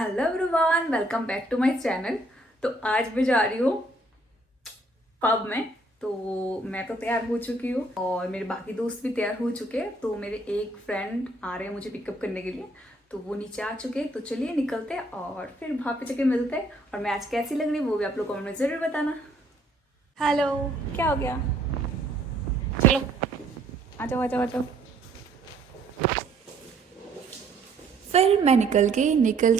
Hello everyone, welcome back to my channel. तो आज मैं जा रही हूँ पब में। तो मैं तो तैयार हो चुकी हूँ और मेरे बाकी दोस्त भी तैयार हो चुके हैं। तो मेरे एक फ्रेंड आ रहे हैं मुझे पिकअप करने के लिए, तो वो नीचे आ चुके हैं। तो चलिए निकलते हैं और फिर वहाँ पे जाके मिलते हैं। और मैं आज कैसी लग रही वो भी आप लोग कमेंट में ज़रूर बताना। हेलो, क्या हो गया? चलो आ जाओ आ जाओ आ जाओ। फिर मैं निकल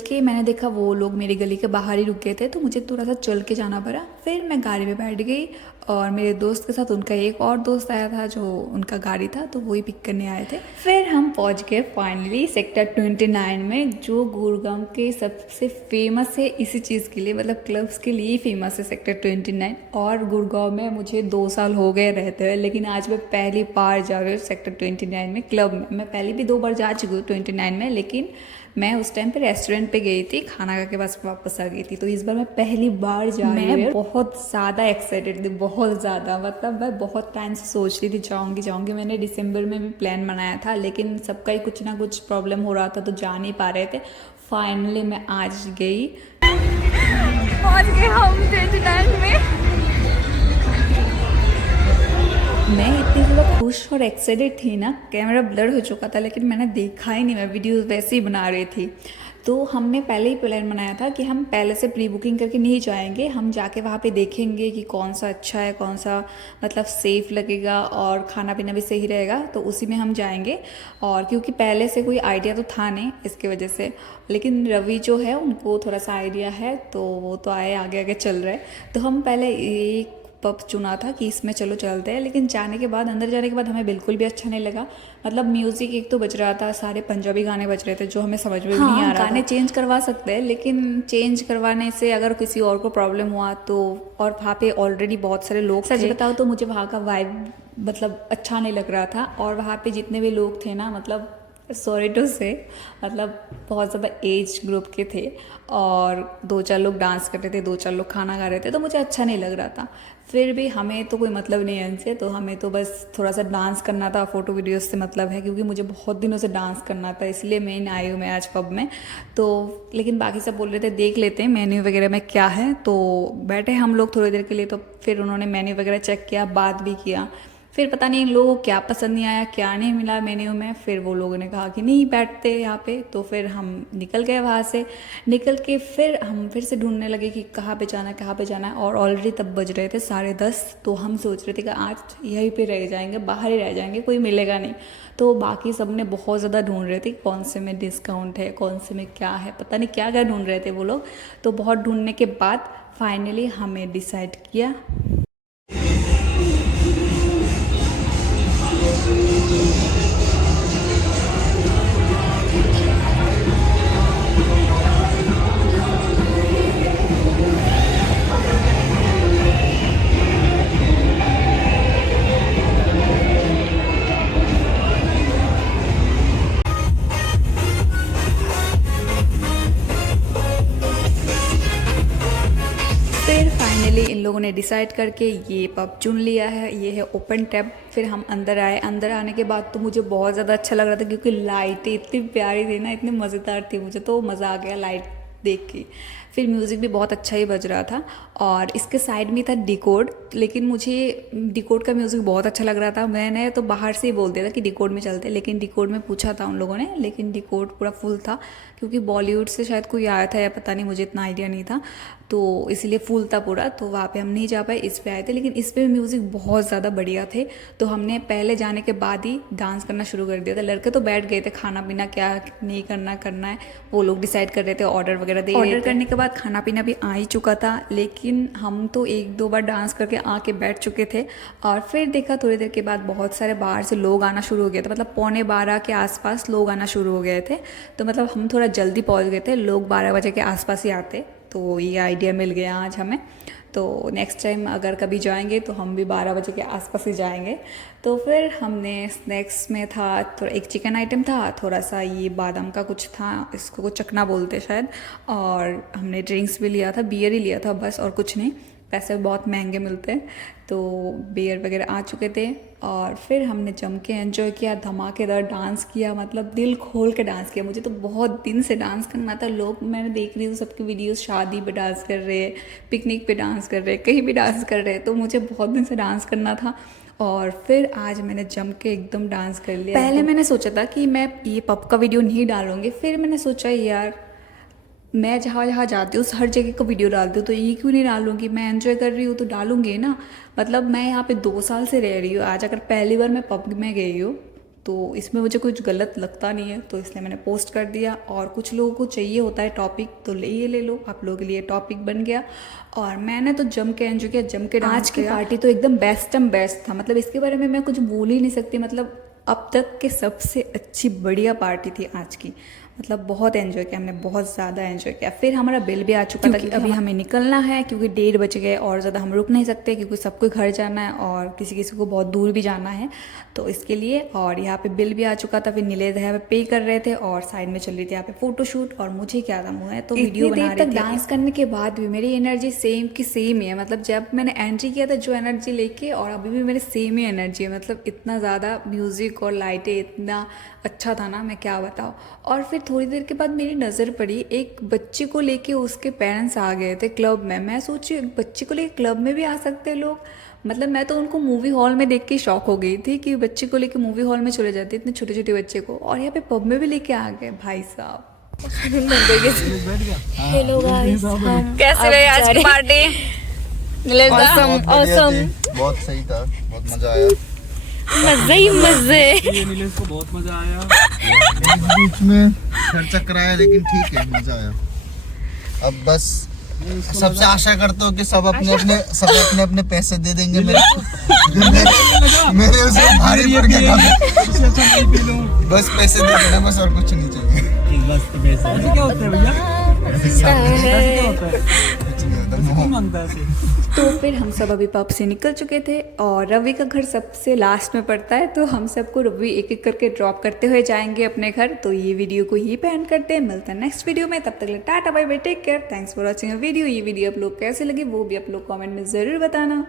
के मैंने देखा वो लोग मेरी गली के बाहर ही रुके थे, तो मुझे थोड़ा सा चल के जाना पड़ा। फिर मैं गाड़ी में बैठ गई और मेरे दोस्त के साथ उनका एक और दोस्त आया था, जो उनका गाड़ी था तो वही पिक करने आए थे। फिर हम पहुंच गए फाइनली सेक्टर 29 में, जो गुड़गांव के सबसे फेमस है इसी चीज़ के लिए, मतलब क्लब्स के लिए ही फेमस है सेक्टर 29। और गुड़गांव में मुझे 2 साल हो गए रहते हुए, लेकिन आज मैं पहली बार जा रही हूँ सेक्टर 29 में क्लब में। मैं पहले भी 2 बार जा चुकी हूँ 29 में, लेकिन मैं उस टाइम पे रेस्टोरेंट पे गई थी, खाना खा के बस वापस आ गई थी। तो इस बार मैं पहली बार जा रही हूँ। मैं बहुत ज़्यादा एक्साइटेड थी, बहुत ज़्यादा, मतलब मैं बहुत टाइम से सोच रही थी जाऊँगी जाऊँगी। मैंने दिसंबर में भी प्लान बनाया था, लेकिन सबका ही कुछ ना कुछ प्रॉब्लम हो रहा था तो जा नहीं पा रहे थे। फाइनली मैं आज गई, पहुँच गए हम 29 में। मैं इतनी ज़्यादा खुश और एक्साइटेड थी ना, कैमरा ब्लर हो चुका था लेकिन मैंने देखा ही नहीं, मैं वीडियो वैसे ही बना रही थी। तो हमने पहले ही प्लान बनाया था कि हम पहले से प्री बुकिंग करके नहीं जाएंगे, हम जाके वहाँ पे देखेंगे कि कौन सा अच्छा है, कौन सा मतलब सेफ़ लगेगा और खाना पीना भी सही रहेगा, तो उसी में हम जाएंगे। और क्योंकि पहले से कोई आइडिया तो था नहीं इसकी वजह से, लेकिन रवि जो है उनको थोड़ा सा आइडिया है, तो वो तो आए आगे आगे चल रहे। तो हम पहले एक पब चुना था कि इसमें चलो चलते हैं, लेकिन जाने के बाद, अंदर जाने के बाद हमें बिल्कुल भी अच्छा नहीं लगा। मतलब म्यूज़िक एक तो बज रहा था, सारे पंजाबी गाने बज रहे थे जो हमें समझ में भी नहीं आ रहा था। गाने चेंज करवा सकते हैं, लेकिन चेंज करवाने से अगर किसी और को प्रॉब्लम हुआ तो, और वहाँ पे ऑलरेडी बहुत सारे लोग, सच बताओ तो मुझे वहाँ का वाइब मतलब अच्छा नहीं लग रहा था। और वहाँ पे जितने भी लोग थे ना, मतलब सॉरी टू से, मतलब बहुत ज़्यादा एज ग्रुप के थे और 2-4 लोग डांस कर रहे थे, 2-4 लोग खाना खा रहे थे, तो मुझे अच्छा नहीं लग रहा था। फिर भी हमें तो कोई मतलब नहीं है इनसे, तो हमें तो बस थोड़ा सा डांस करना था, फ़ोटो वीडियोस से मतलब है, क्योंकि मुझे बहुत दिनों से डांस करना था, इसलिए मैं आई हूँ मैं आज पब में। तो लेकिन बाकी सब बोल रहे थे देख लेते हैं मेन्यू वगैरह में क्या है, तो बैठे हम लोग थोड़ी देर के लिए। तो फिर उन्होंने मेन्यू वगैरह चेक किया, बात भी किया। फिर पता नहीं इन लोगों को क्या पसंद नहीं आया, क्या नहीं मिला मेन्यू में, फिर वो लोगों ने कहा कि नहीं बैठते यहाँ पे। तो फिर हम निकल गए वहाँ से। निकल के फिर हम फिर से ढूंढने लगे कि कहाँ पे जाना है, कहाँ पे जाना है। और ऑलरेडी तब बज रहे थे 10:30, तो हम सोच रहे थे कि आज यहीं पे रह जाएंगे, बाहर ही रह जाएंगे, कोई मिलेगा नहीं। तो बाकी सब ने बहुत ज़्यादा ढूंढ रहे थे कौन से में डिस्काउंट है, कौन से में क्या है, पता नहीं क्या क्या ढूंढ रहे थे वो लोग। तो बहुत ढूंढने के बाद फाइनली हमें डिसाइड किया। फिर फाइनली इन लोगों ने डिसाइड करके ये पब चुन लिया है, ये है ओपन टैब। फिर हम अंदर आए, अंदर आने के बाद तो मुझे बहुत ज़्यादा अच्छा लग रहा था, क्योंकि लाइटें इतनी प्यारी थी ना, इतनी मज़ेदार थी, मुझे तो मज़ा आ गया लाइट देख के। फिर म्यूज़िक भी बहुत अच्छा ही बज रहा था। और इसके साइड में था डिकोड, लेकिन मुझे डिकोड का म्यूज़िक बहुत अच्छा लग रहा था। मैंने तो बाहर से ही बोल दिया था कि डिकोड में चलते, लेकिन डिकोड में पूछा था उन लोगों ने, लेकिन डिकोड पूरा फुल था, क्योंकि बॉलीवुड से शायद कोई आया था या पता नहीं, मुझे इतना आइडिया नहीं था, तो इसलिए फुल था पूरा, तो वहाँ पे हम नहीं जा पाए, इस पे आए थे। लेकिन इस पे म्यूज़िक बहुत ज़्यादा बढ़िया थे, तो हमने पहले जाने के बाद ही डांस करना शुरू कर दिया था। लड़के तो बैठ गए थे, खाना पीना क्या नहीं करना है वो लोग डिसाइड कर रहे थे, ऑर्डर वगैरह दे रहे थे। ऑर्डर करने के बाद खाना पीना भी आ ही चुका था, लेकिन हम तो 1-2 बार डांस करके आके बैठ चुके थे। और फिर देखा थोड़ी देर के बाद बहुत सारे बाहर से लोग आना शुरू हो गए थे, मतलब 11:45 के आसपास लोग आना शुरू हो गए थे। तो मतलब हम थोड़ा जल्दी पहुँच गए थे, लोग 12 बजे के आसपास ही आते, तो ये आइडिया मिल गया आज हमें। तो नेक्स्ट टाइम अगर कभी जाएंगे तो हम भी 12 बजे के आसपास ही जाएंगे। तो फिर हमने स्नैक्स में था थोड़ा, एक चिकन आइटम था, थोड़ा सा ये बादाम का कुछ था, इसको कुछ चकना बोलते शायद, और हमने ड्रिंक्स भी लिया था, बियर ही लिया था बस, और कुछ नहीं। पैसे बहुत महंगे मिलते हैं। तो बियर वगैरह आ चुके थे और फिर हमने जम के एंजॉय किया, धमाकेदार डांस किया, मतलब दिल खोल के डांस किया। मुझे तो बहुत दिन से डांस करना था। लोग मैंने देख रही हूँ सबकी वीडियोस, शादी पे डांस कर रहे हैं, पिकनिक पे डांस कर रहे हैं, कहीं भी डांस कर रहे हैं, तो मुझे बहुत दिन से डांस करना था। और फिर आज मैंने जम के एकदम डांस कर लिया। पहले मैंने सोचा था कि मैं ये पब का वीडियो नहीं डालूंगी, फिर मैंने सोचा यार मैं जहाँ जहाँ जाती हूँ हर जगह का वीडियो डालती हूँ, तो ये क्यों नहीं डालूंगी। मैं एंजॉय कर रही हूँ तो डालूंगी ना। मतलब मैं यहाँ पे 2 साल से रह रही हूँ, आज अगर पहली बार मैं पब में गई हूँ तो इसमें मुझे कुछ गलत लगता नहीं है, तो इसलिए मैंने पोस्ट कर दिया। और कुछ लोगों को चाहिए होता है टॉपिक, तो ये ले लो, आप लोगों के लिए टॉपिक बन गया। और मैंने तो जम के एंजॉय किया, जम के डांस। आज की पार्टी तो एकदम बेस्ट था, मतलब इसके बारे में मैं कुछ बोल ही नहीं सकती। मतलब अब तक के सबसे अच्छी बढ़िया पार्टी थी आज की। मतलब बहुत एंजॉय किया हमने, बहुत ज़्यादा एंजॉय किया। फिर हमारा बिल भी आ चुका था, क्योंकि अभी हमें निकलना है, क्योंकि 1:30 बज गए और ज़्यादा हम रुक नहीं सकते, क्योंकि सबको घर जाना है और किसी किसी को बहुत दूर भी जाना है, तो इसके लिए। और यहाँ पे बिल भी आ चुका था। फिर नीलेश यहाँ पे पे कर रहे थे और साइड में चल रही थी यहाँ पे फोटोशूट। और मुझे क्या था, मुझे तो वीडियो बना रही थी। डांस करने के बाद भी मेरी एनर्जी सेम की सेम ही है। मतलब जब मैंने एंट्री किया था जो एनर्जी लेके, और अभी भी मेरे सेम ही एनर्जी है। मतलब इतना ज़्यादा म्यूज़िक और लाइटें इतना अच्छा था ना, मैं क्या बताऊँ। और फिर थोड़ी देर के बाद मेरी नज़र पड़ी, एक बच्चे को लेके उसके पेरेंट्स आ गए थे क्लब में। मैं सोची बच्चे को लेके क्लब में भी आ सकते हैं लोग। मतलब मैं तो उनको मूवी हॉल में देख के शॉक हो गई थी कि बच्चे को लेके मूवी हॉल में चले जाते इतने छोटे छोटे बच्चे को, और यहाँ पे पब में भी लेके आ गए भाई साहब। हेलो गाइस, हम कैसे रही आज की पार्टी? ऑसम, बहुत सही था, बहुत मजा आया। मजे ही मजे। ये नीलेश को बहुत मजा आया। बीच में खर्चा कराया लेकिन ठीक है, मजा आया। अब बस सबसे आशा करता हूँ कि सब अपने अपने पैसे दे देंगे मेरे को। मेरे उसे भारी पड़ गया था। बस पैसे दे देना, बस और कुछ नहीं चाहिए। बस तो पैसे ऐसे क्या होता है भैया? ऐसे क्या होता है? कुछ नहीं होता। कौन मांगता है ऐसे? तो फिर हम सब अभी पब से निकल चुके थे और रवि का घर सबसे लास्ट में पड़ता है, तो हम सबको रवि एक एक करके ड्रॉप करते हुए जाएंगे अपने घर। तो ये वीडियो को ही एंड करते हैं, मिलते हैं नेक्स्ट वीडियो में। तब तक के लिए tata bye bye, take care, thanks for watching video. ये वीडियो आप लोग कैसे लगी वो भी आप लोग कमेंट में ज़रूर बताना।